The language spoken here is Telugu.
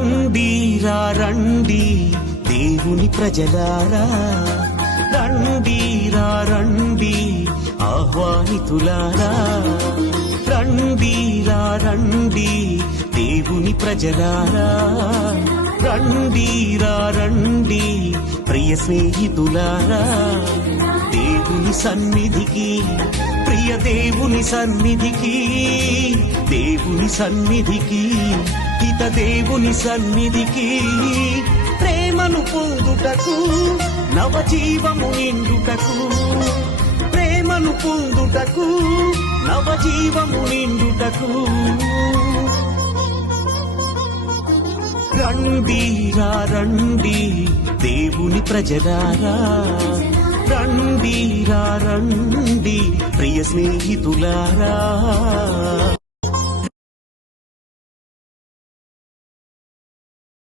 రండిరా రండి దేవుని ప్రజలారా, రండిరా రండి ఆహ్వానితులారా, రండిరా రండి దేవుని ప్రజలారా, రండిరా రండి ప్రియ స్నేహితులారా, దేవుని సన్నిధికి, ప్రియ దేవుని సన్నిధికి, దేవుని సన్నిధికి, హిత దేవుని సన్నిధికి, ప్రేమను పొందుటకు, నవజీవము నిండుటకు, ప్రేమను పొందుటకు, నవజీవము నిండుటకు, రండిరా రండి దేవుని ప్రజలారా, రండిరా రండి ప్రియ స్నేహితులారా.